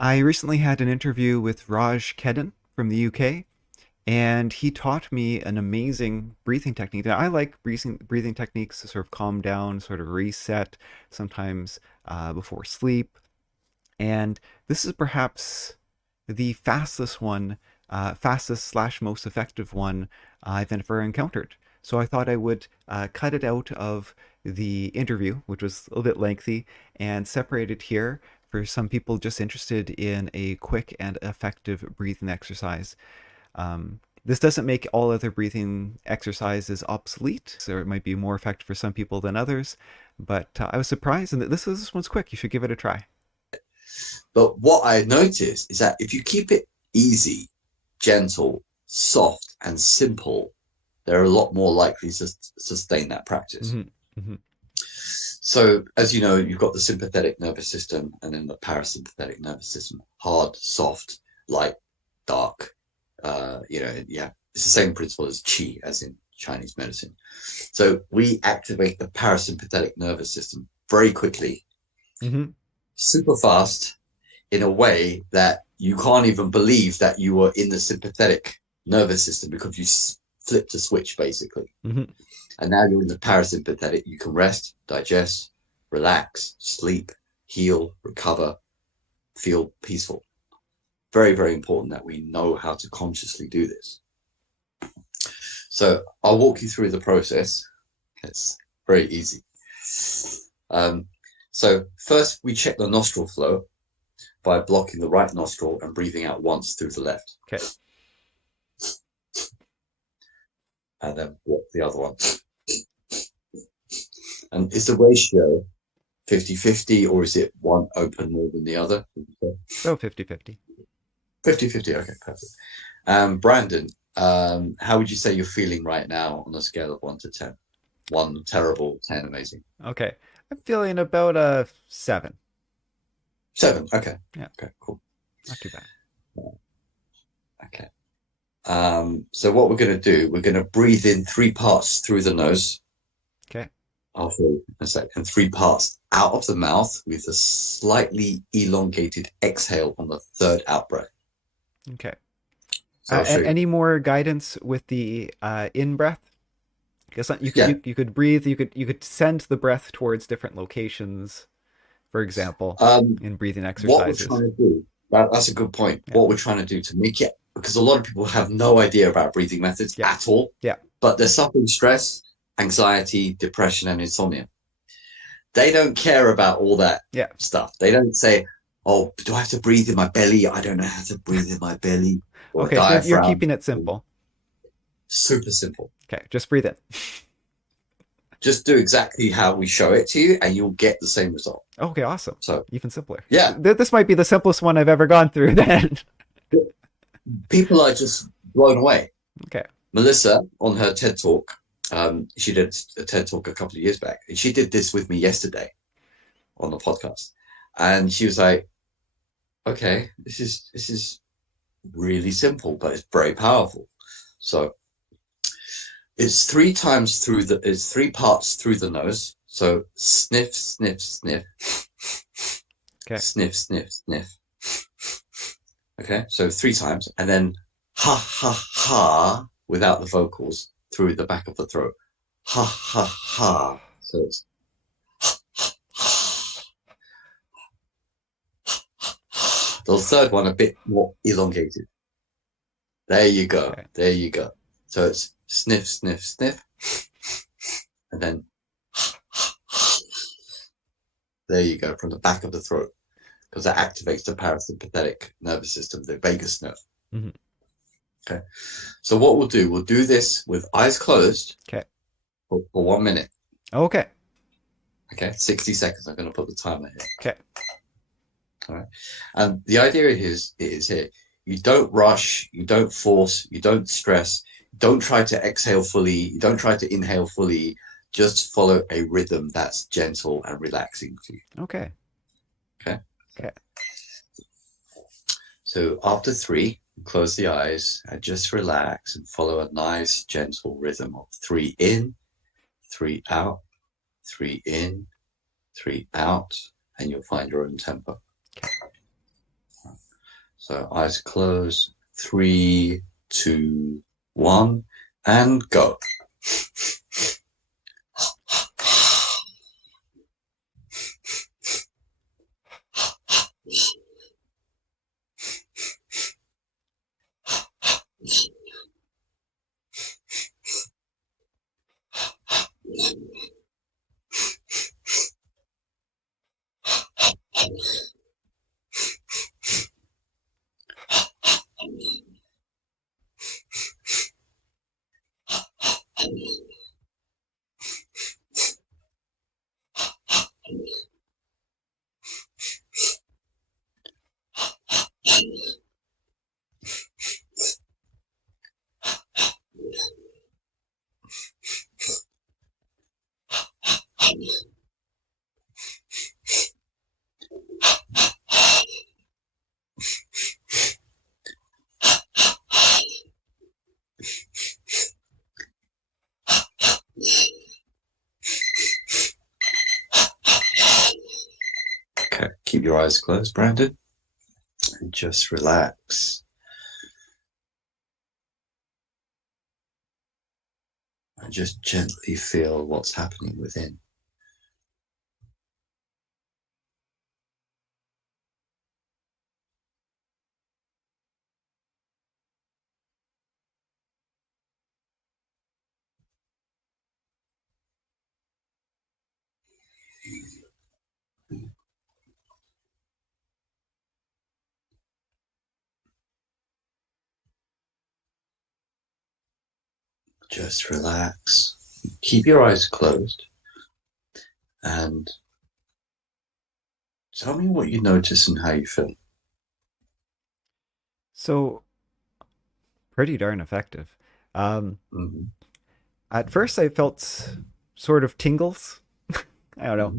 I recently had an interview with Raj Kedonis from the UK, and he taught me an amazing breathing technique. Now, I like breathing techniques to sort of calm down, sort of reset, sometimes before sleep. And this is perhaps the fastest slash most effective one I've ever encountered. So I thought I would cut it out of the interview, which was a little bit lengthy, and separate it here for some people just interested in a quick and effective breathing exercise. This doesn't make all other breathing exercises obsolete, so it might be more effective for some people than others. But I was surprised, and this one's quick. You should give it a try. But what I noticed is that if you keep it easy, gentle, soft, and simple, they're a lot more likely to sustain that practice. Mm-hmm. Mm-hmm. So, as you know, you've got the sympathetic nervous system and then the parasympathetic nervous system: hard, soft, light, dark. Yeah, it's the same principle as qi, as in Chinese medicine. So we activate the parasympathetic nervous system very quickly, Mm-hmm. super fast, in a way that you can't even believe that you were in the sympathetic nervous system because you flipped a switch, basically. Mm-hmm. And now you're in the parasympathetic. You can rest, digest, relax, sleep, heal, recover, feel peaceful. Very, very important that we know how to consciously do this. So I'll walk you through the process. It's very easy. So first we check the nostril flow by blocking the right nostril and breathing out once through the left. Okay. And then block the other one. And is the ratio 50-50, or is it one open more than the other? So 50-50. 50-50, okay, perfect. Brandon, how would you say you're feeling right now on a scale of 1 to 10? 1 terrible, 10 amazing. Okay. I'm feeling about a 7. 7, okay. Yeah. Okay, cool. Not too bad. Okay. So what we're going to do, we're going to breathe in 3 parts through the nose. Okay. I'll show you in a sec. And 3 parts out of the mouth with a slightly elongated exhale on the third out breath. Okay. So I'll show you. Any more guidance with the in breath? Because you could breathe. You could send the breath towards different locations. For example, in breathing exercises. What we're trying to do, that's a good point. Yeah. What we're trying to do to make it, because a lot of people have no idea about breathing methods at all. Yeah. But they're suffering stress, anxiety, depression, and insomnia. They don't care about all that stuff. They don't say, oh, do I have to breathe in my belly? I don't know how to breathe in my belly. Or okay, so you're keeping it simple. Super simple. Okay, just breathe in. Just do exactly how we show it to you, and you'll get the same result. Okay, awesome. So even simpler. Yeah. This might be the simplest one I've ever gone through then. People are just blown away. Okay. Melissa, on her TED Talk, she did a TED Talk a couple of years back, and she did this with me yesterday on the podcast. And she was like, okay, this is really simple, but it's very powerful. So it's 3 parts through the nose. So sniff, sniff, sniff. Okay. Sniff, sniff, sniff. Okay, so 3 times, and then ha ha ha without the vocals through the back of the throat. Ha ha ha. So it's ha ha ha. The third one a bit more elongated. There you go. Okay. There you go. So it's sniff, sniff, sniff, and then there you go, from the back of the throat, because that activates the parasympathetic nervous system, the vagus nerve. Mm-hmm. Okay. So what we'll do this with eyes closed. Okay. For 1 minute. Okay. Okay. 60 seconds. I'm going to put the timer here. Okay. All right. And the idea is here. You don't rush, you don't force, you don't stress, don't try to exhale fully, you don't try to inhale fully, just follow a rhythm that's gentle and relaxing for you. Okay. Okay. Okay. So after 3, close the eyes and just relax and follow a nice gentle rhythm of 3 in, 3 out, 3 in, 3 out, and you'll find your own tempo. Okay. So eyes closed. Three, two, one, and go. Okay, keep your eyes closed, Brandon, and just relax. And just gently feel what's happening within. Just relax. Keep your eyes closed and tell me what you notice and how you feel. So pretty darn effective. Um, Mm-hmm. at first, I felt sort of tingles. I don't know.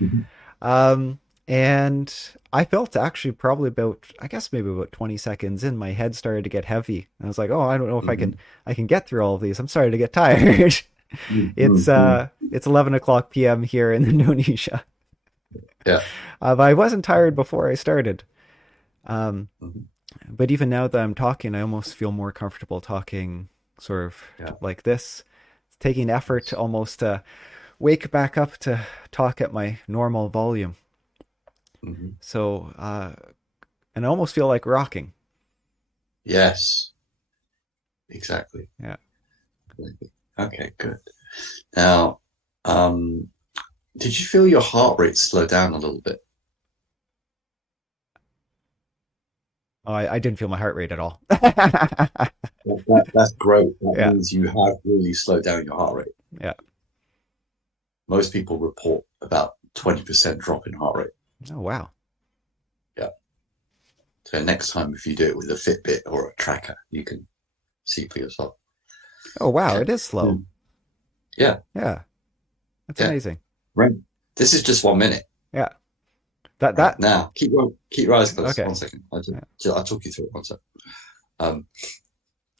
Mm-hmm. And I felt actually probably about, I guess maybe about 20 seconds in, my head started to get heavy. And I was like, oh, I don't know if Mm-hmm. I can get through all of these. I'm starting to get tired. Mm-hmm. It's 11 o'clock p.m. here in Indonesia. Yeah. But I wasn't tired before I started. Um, Mm-hmm. but even now that I'm talking, I almost feel more comfortable talking sort of Yeah. like this. It's taking effort to almost wake back up to talk at my normal volume. Mm-hmm. So, and I almost feel like rocking. Yes, exactly. Yeah. Okay, good. Now, um, did you feel your heart rate slow down a little bit? Oh, I didn't feel my heart rate at all. That's great. That Yeah. means you have really slowed down your heart rate. Yeah. Most people report about 20% drop in heart rate. Oh, wow. Yeah. So next time, if you do it with a Fitbit or a tracker, you can see for yourself. Oh, wow. Okay. It is slow. Yeah. Yeah. That's Yeah. amazing. Right. This is just 1 minute. Yeah. Right That, now, keep your eyes closed. okay. 1 second. Yeah. I'll talk you through it. 1 second. Um,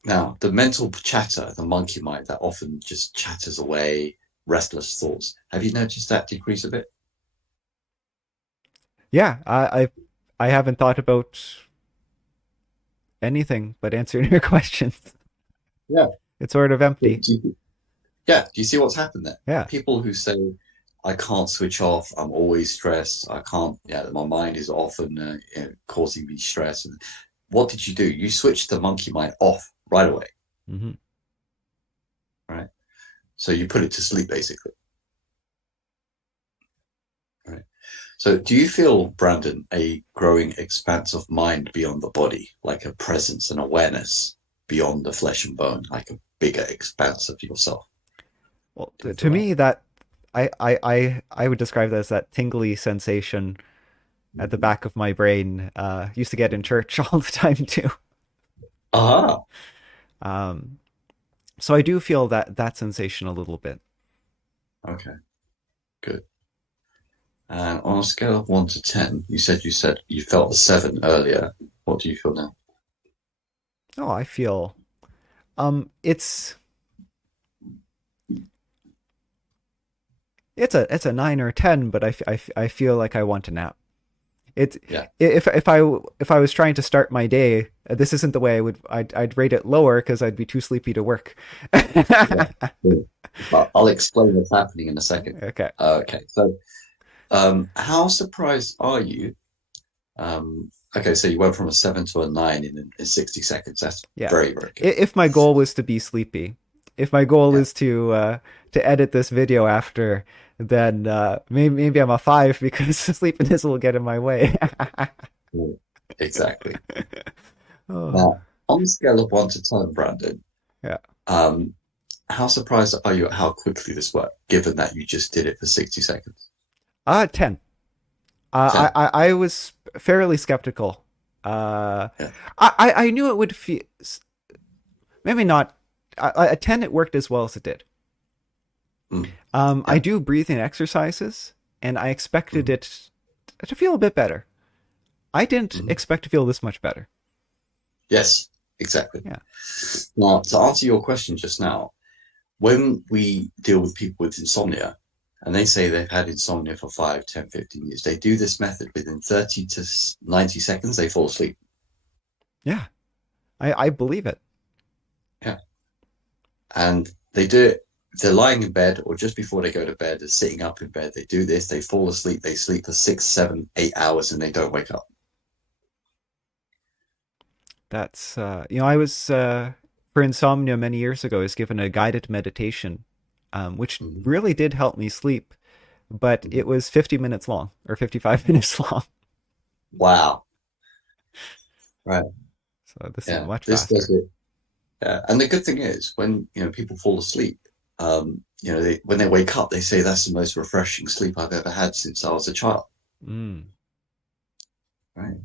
Now, the mental chatter, the monkey mind that often just chatters away, restless thoughts. Have you noticed that decrease a bit? Yeah. I haven't thought about anything but answering your questions. Yeah. It's sort of empty. Yeah. Do you see what's happened there? Yeah. People who say, I can't switch off, I'm always stressed, I can't, yeah, my mind is often causing me stress. And what did you do? You switched the monkey mind off right away, Hmm. right? So you put it to sleep, basically. Right. So, do you feel, Brandon, a growing expanse of mind beyond the body, like a presence and awareness beyond the flesh and bone, like a bigger expanse of yourself? Well, Do you to feel that? me, that I would describe that as that tingly sensation at the Mhm. back of my brain. Used to get in church all the time too. Aha. Um, so I do feel that sensation a little bit. Okay, good. And on a scale of 1 to 10, you said you felt a 7 earlier. What do you feel now? Oh, I feel it's a 9 or a 10, but I feel like I want a nap. It's Yeah, if I was trying to start my day, this isn't the way I'd rate it lower because I'd be too sleepy to work. yeah. Cool. But I'll explain what's happening in a second. Okay. Okay, so how surprised are you? Okay, so you went from a 7 to a 9 in 60 seconds. That's Yeah. very, very good. If my goal was to be sleepy, if my goal Yeah, is to edit this video after, then maybe I'm a 5 because sleepiness will get in my way. cool. Exactly. Oh, Now, on the scale of 1 to 10, Brandon, yeah. um, how surprised are you at how quickly this worked, given that you just did it for 60 seconds? 10. 10. I was fairly skeptical. Uh, Yeah. I knew it would feel maybe not. At 10, it worked as well as it did. Mm. I Yeah. do breathing exercises, and I expected Mhm. it to feel a bit better. I didn't Mhm. expect to feel this much better. Yes, exactly. Yeah. Now, to answer your question just now, when we deal with people with insomnia, and they say they've had insomnia for 5, 10, 15 years, they do this method within 30 to 90 seconds, they fall asleep. Yeah. I believe it. Yeah. And they do it, if they're lying in bed or just before they go to bed, they're sitting up in bed, they do this, they fall asleep, they sleep for 6, 7, 8 hours, and they don't wake up. That's I was for insomnia many years ago. I was given a guided meditation, which Mhm. really did help me sleep. But Mhm. it was 50 minutes long or 55 minutes long. Wow. Right. So this is Yeah. much This does faster. it. Yeah. And the good thing is when, people fall asleep, when they wake up, they say that's the most refreshing sleep I've ever had since I was a child. Mm. Right.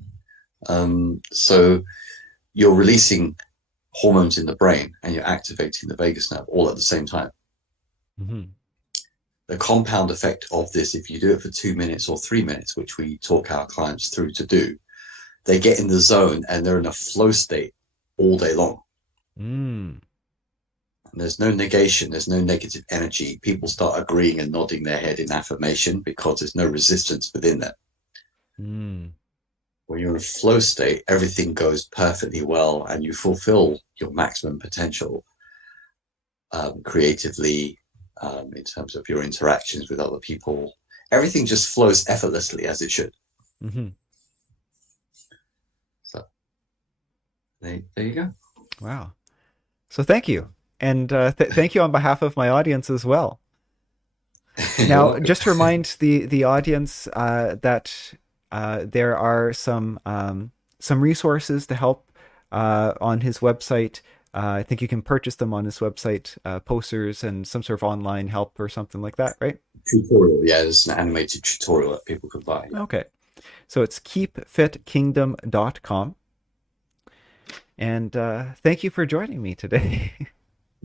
So you're releasing hormones in the brain and you're activating the vagus nerve all at the same time. Hmm. The compound effect of this, if you do it for 2 minutes or 3 minutes, which we talk our clients through to do, they get in the zone and they're in a flow state all day long. Mm. And there's no negation, there's no negative energy. People start agreeing and nodding their head in affirmation because there's no resistance within them. Mm. When you're in a flow state, everything goes perfectly well and you fulfill your maximum potential creatively, in terms of your interactions with other people. Everything just flows effortlessly as it should. Hmm. So there you go. Wow. So thank you, and thank you on behalf of my audience as well. You're Now, welcome. just to remind the audience that there are some resources to help on his website. I think you can purchase them on his website, posters and some sort of online help or something like that, right? Tutorial. Yeah, there's an animated tutorial that people can buy. Yeah. Okay. So it's keepfitkingdom.com. And thank you for joining me today.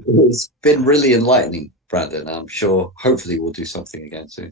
It's been really enlightening, Brandon. I'm sure hopefully we'll do something again soon.